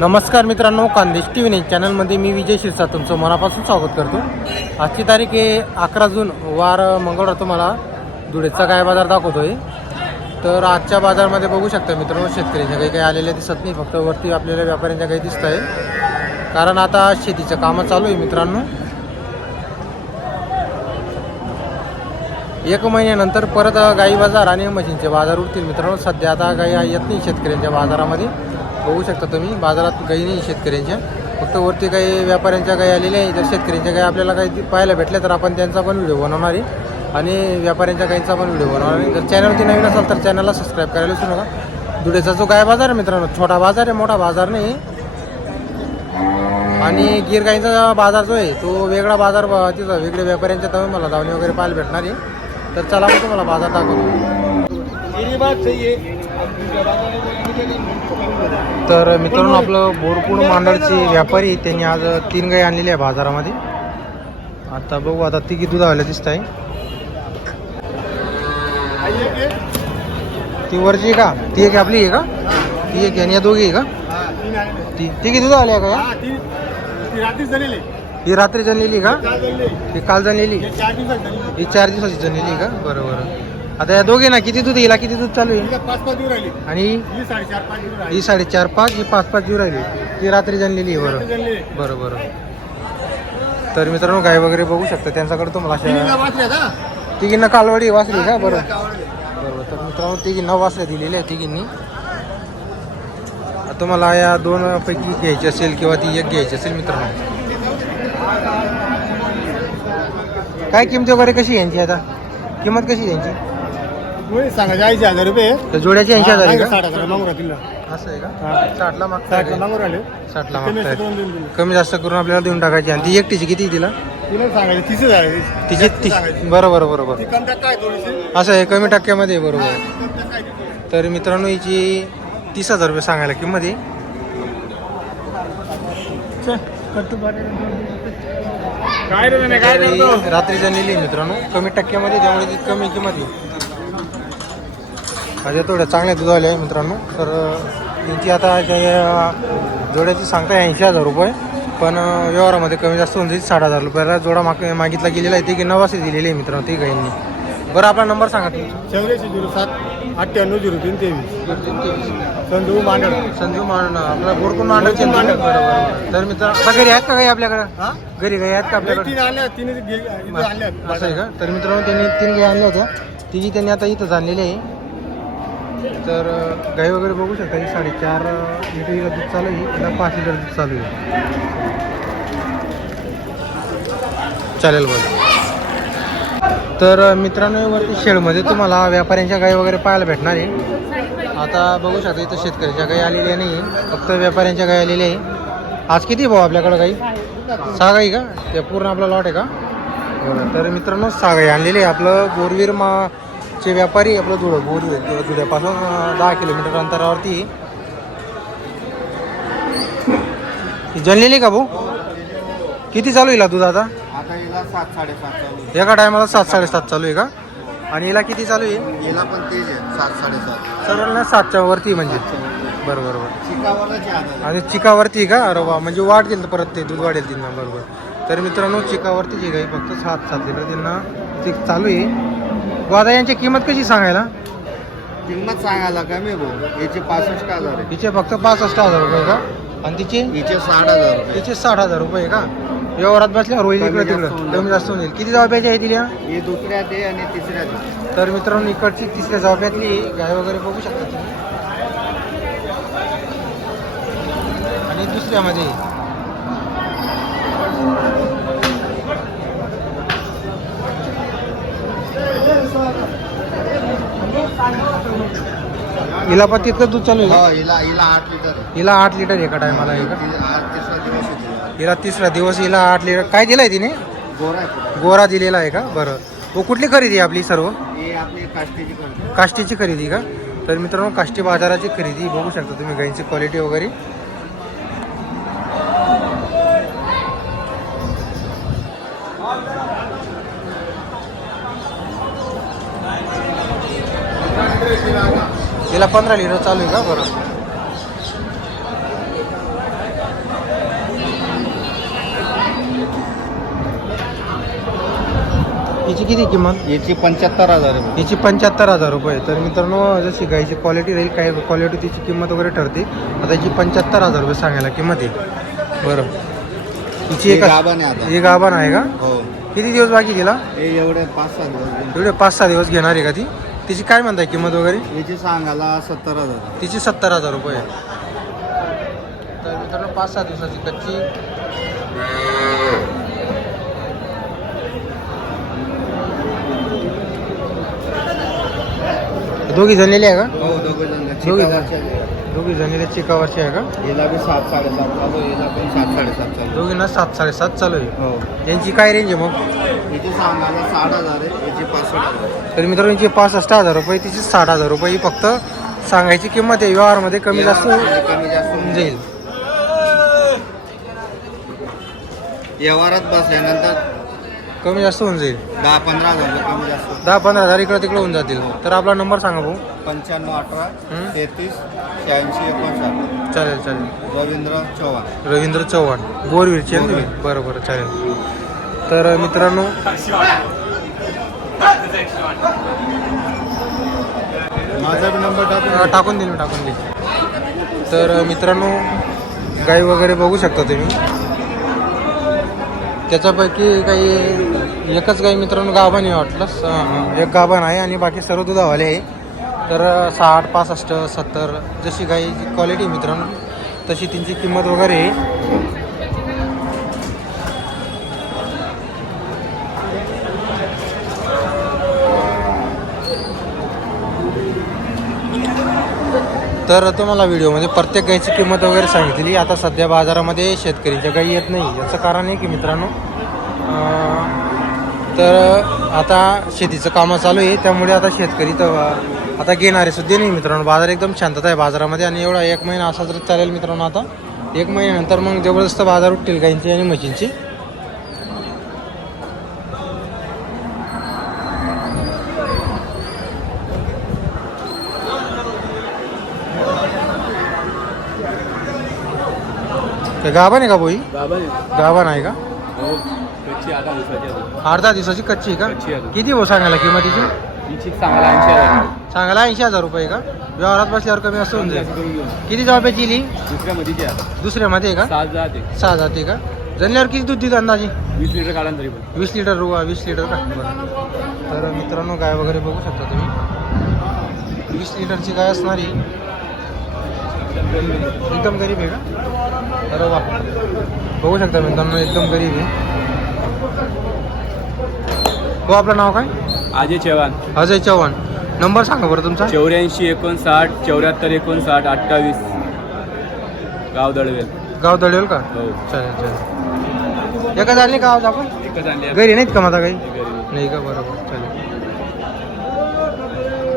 नमस्कार मित्रांनो कांदेश T V चॅनलमध्ये मी विजय शिरसा तुमचं मनापासून स्वागत करतो. आजची तारीख आहे अकरा जून वार मंगळवार तुम्हाला धुळेचा काय बाजार दाखवतोय. तर आजच्या बाजारमध्ये बघू शकता मित्रांनो शेतकऱ्यांच्या काही काही आलेल्या दिसत नाही फक्त वरती आपल्याला व्यापाऱ्यांच्या काही दिसत आहे कारण आता शेतीचं कामं चालू आहे मित्रांनो. एक महिन्यानंतर परत गाई बाजार आणि म्हशींचे बाजार उठतील मित्रांनो. सध्या आता गाई येत नाही शेतकऱ्यांच्या बाजारामध्ये. बघू शकता तुम्ही. बाजारात गाई नाही शेतकऱ्यांच्या. फक्त वरती काही व्यापाऱ्यांच्या गाई आलेल्या आहे जर शेतकऱ्यांच्या गाई आपल्याला काही पाहायला भेटल्या तर आपण त्यांचा पण व्हिडिओ बनवणार आहे. आणि व्यापाऱ्यांच्या गाईंचा पण व्हिडिओ बनवणार आहे. जर चॅनलवरती नवीन असाल तर चॅनलला सबस्क्राईब करायला विसरू नका. धुळेचा जो गाय बाजार आहे मित्रांनो छोटा बाजार आहे मोठा बाजार नाही. आणि गिर गाईंचा बाजार जो आहे तो वेगळा बाजार तिथं वेगळे व्यापाऱ्यांच्या तर मला धावणी वगैरे पाहायला भेटणार आहे. तर चला मग तुम्हाला बाजार दाखवतो. तर मित्रांनो आपलं बोरपूर मांडरचे व्यापारी त्यांनी आज तीन गाई आणलेली आहे बाजारामध्ये. आता बघू आता तिघी दूध आल्या दिसत आहे ती वरची आहे का? ती एक आपली आहे का? ती एक आणि या दोघी आहे का? ती तिघी दूध आल्या का ही रात्री जनलेली का? ही काल जनलेली ही चार दिवसाची जनलेली का? बरं बरं. आता या दोघे ना किती दूध हिला किती दूध चालू आहे पाच पाच दिवस राहिली. आणि ही साडेचार पाच दिवस राहिली. ही साडेचार पाच ही पाच पाच दिवस राहिली. ती रात्री जनलेली आहे बरं. बरं बरं. तर मित्रांनो गाय वगैरे बघू शकता. त्यांच्याकडे तुम्हाला तिन्हीला अशा हा? तिघींना कालवडी वाचली का? बरं. बरोबर तर मित्रांनो तिघींना वाचल्या दिलेल्या आहे तिघींनी. आता तुम्हाला या दोन पैकी घ्यायची असेल किंवा ती एक घ्यायची असेल मित्रांनो. काय किंमत वगैरे कशी आहे यांची आता? किंमत कशी आहे यांची? होय, सांगायचे ऐंशी हजार रुपये. तर जोड्याची ऐंशी हजार आहे का? साठ हजार मागू राहिला असं आहे का. साठला साठला मागू राहिले. साठला कमी मागताय. असं दोन देऊन दिले. कमी जास्त करून आपल्याला देऊन टाकायची. आणि ती एकटीची किती आहे तिला? तिला सांगायचे तीस हजार आहे. तिची ती. बरोबर बरोबर. ती कमतात काय थोडीशी? असं आहे कमी टक्क्यामध्ये आहे, बरोबर. कमतात काय देते? तर मित्रांनो हिची तीस हजार रुपये सांगायला किंमत आहे. काय रे काय तर करतो? रात्री जनलेली आहे मित्रांनो. कमी टक्क्यामध्ये त्यामुळे ती कमी किंमत आहे. माझ्या थोड्या चांगल्या दुधावले आहे मित्रांनो. तर अं, यांची आता अं, जोड्याची सांगताय ऐंशी हजार रुपये. पण व्यवहारामध्ये कमी जास्त होऊन जाईल साठ हजार रुपयाला. जोडा माग मागितला गेलेला आहे. ते की नवासे दिलेली आहे मित्रांनो ती गाईंनी बरं आपला नंबर सांगा चौऱ्याऐंशी झिरो सात अठ्ठ्याण्णव झिरो तीन तेवीस. संजू मांडळ. संजू मान आपला गोडकून गोडकून मांडव. बरोबर तर मित्र आता घरी आहेत का काही आपल्याकडे? घरी गाई आहेत का आपल्याकडे? असं आहे का? तर मित्रांनो त्यांनी तीन गाई आणल्या होत्या. तिची त्यांनी आता इथं आणलेली आहे. तर गाई वगैरे बघू शकता ही साडेचार लिटर हिला दूध चालू आहे ना पाच लिटर दूध चालू आहे. चालेल बरं तर मित्रांनो वरती शेडमध्ये तुम्हाला व्यापाऱ्यांच्या गाई वगैरे पाहायला भेटणार आहे. आता बघू शकता इथं शेतकऱ्याच्या गाई आलेल्या नाही फक्त व्यापाऱ्यांच्या गाई आलेल्या आहे. आज किती भाऊ आपल्याकडं गाई? सहा गाई का? ते पूर्ण आपला लॉट आहे का? तर मित्रांनो सहा गाई आणलेली आहे. आपलं बोरवीर मा चे व्यापारी आपलं धुळं किंवा धुळ्यापासून दहा किलोमीटर अंतरावरती. जनलेली का भाऊ? किती चालू हिला दूध आता? सात साडेसात एका टायमाला सात साडेसात चालू आहे का? आणि हिला किती चालू आहे? हिला पण तेच आहे सात साडेसात. सर्वांना सातच्या वरती म्हणजे? बरं बरोबर आणि चिकावरती का? अरे वा म्हणजे वाढतील परत ते दूध वाढेल त्यांना बरोबर. तर मित्रांनो चिकावरती जी गाई फक्त सात सात लिटर त्यांना ती चालू आहे. गोदा यांची किंमत कशी सांगायला? किंमत सांगायला कमी भाऊ? याचे पासष्ट हजार आहे. हिचे फक्त पासष्ट हजार रुपये का? आणि तिचे? हिचे साठ हजार रुपये. तिचे साठ हजार रुपये का? व्यवहारात बसल्यावर होईल कमी इकडे जास्त तिकडं कमी जास्त होईल किती जबाबदारी आहे तिला? ही दुसऱ्यात आहे आणि तिसऱ्यात आहे. तर मित्रांनो इकडची तिसऱ्या जबाबदारीतली गाय वगैरे बघू शकता तुम्ही. आणि दुसऱ्यामध्ये हिला पण तितकं दूध चालू आहे हो? हिला हिला आठ लिटर. हिला आठ लिटर एका टायमाला आहे का? हिला तिसरा दिवस हिला आठ लिटर काय दिलाय तिने? गोरा. गोरा दिलेला आहे का? बरं. व कुठली खरेदी आहे आपली सर्व? आपली काष्टीची काष्टीची खरेदी का? तर मित्रांनो काष्टी बाजाराची खरेदी बघू शकता तुम्ही गाईंची क्वालिटी वगैरे. याला पंधरा लिटर चालू आहे का? बरं. याची किती किंमत? याची पंच्याहत्तर हजार याची पंच्याहत्तर हजार रुपये तर मित्रांनो जशी गायची क्वालिटी राहील काय क्वालिटी तिची किंमत वगैरे ठरते आता याची पंच्याहत्तर हजार रुपये सांगायला किंमत आहे. बरं. तिची एक आव्हान आहे एक आव्हान आहे का? हो. किती दिवस बाकी गेला एवढे पाच सहा दिवस. एवढे पाच सहा दिवस घेणार आहे का ती? तिची काय म्हणताय किंमत वगैरे? याची सांगायला सत्तर हजार. तिची सत्तर हजार रुपये. आहे. तर मित्रांनो पाच सहा दिवसाची कच्ची. दोघी जणलेली आहे का? हो दोघे जण दोघे जण. दोघी जणलेल्या चिकावरची आहे का? हिला बी सात साडेसात चालू हिला पण सात साडेसात चालू दोघींना सात साडेसात चालू आहे. हो. यांची काय रेंज आहे मग? याची सांगायला साठ हजार आहे याची पासष्ट हजार तर मित्रांनो यांची पासष्ट हजार रुपये तिची साठ हजार रुपये. ही फक्त सांगायची किंमत आहे. व्यवहारमध्ये कमी जास्त व्यवहारामध्ये कमी जास्त होऊन होऊन जाईल. व्यवहारात बसल्यानंतर कमी जास्त होऊन जाईल? दहा पंधरा हजार कमी जास्त. दहा पंधरा हजार इकडे तिकडे होऊन जातील. तर आपला नंबर सांगा भाऊ. पंच्याण्णव अठरा हं? तेहतीस शहाऐंशी एकोणसाठ. चालेल चालेल. रवींद्र चव्हाण. रवींद्र चव्हाण. बोरवीरचे तुम्ही? बोरवीर. बरं बरं चालेल. तर मित्रांनो माझा बी नंबर अं, टाकून टाकून देईल मी टाकून देईल तर मित्रांनो गाई वगैरे बघू शकता तुम्ही. त्याच्यापैकी काही एकच गाई मित्रांनो गाभण आहे वाटलं. एक गाभण आहे आणि बाकी सर्व दुधावाले आहे. तर साठ पासष्ट सत्तर जशी गाईची क्वालिटी मित्रांनो तशी त्यांची किंमत वगैरे आहे. तर तुम्हाला व्हिडिओमध्ये प्रत्येक गाईची किंमत वगैरे सांगितली. आता सध्या बाजारामध्ये शेतकरीच्या गाई येत नाही. याचं कारण आहे की मित्रांनो तर आता शेतीचं कामं चालू आहे. त्यामुळे आता शेतकरी तर आता घेणारे सुद्धा नाही मित्रांनो. बाजार एकदम शांतता आहे बाजारामध्ये आणि एवढा एक महिना असा जर चालेल मित्रांनो आता. एक महिन्यानंतर मग जबरदस्त बाजार उठतील गाईंची आणि म्हशींची. ते गाभण आहे का बोई? गाभण आहे का? आठ दहा दिवसाची कच्ची का. किती हो सांगायला किंमतीची? चांगला ऐंशी हजार सांगायला ऐंशी हजार रुपये का? व्यवहारात बसल्यावर कमी असं होऊन जाईल. किती जबाबाची इली दुसऱ्या मध्ये का? सहा जाते का? जणल्यावर किती दूध देत अंदाजे? वीस लिटर काढा तरी वीस लिटर रुवा वीस लिटर का? तर मित्रांनो गाय वगैरे बघू शकता तुम्ही. वीस लिटरची गाय असणारी. एकदम गरीब आहे का? वा बघू शकता मित्रांनो एकदम गरीब आहे. हो आपलं नाव काय? अजय चव्हाण. अजय चव्हाण. नंबर सांगा बरं तुमचा. चौऱ्याऐंशी एकोणसाठ चौऱ्याहत्तर एकोणसाठ अठ्ठावीस. गाव दळवेल. गाव दळेल का? हो. चालेल चालेल. एका झाली का आपण? एकच आणली. घरी नाहीत का माझा काही. नाही का? बरोबर. चालेल.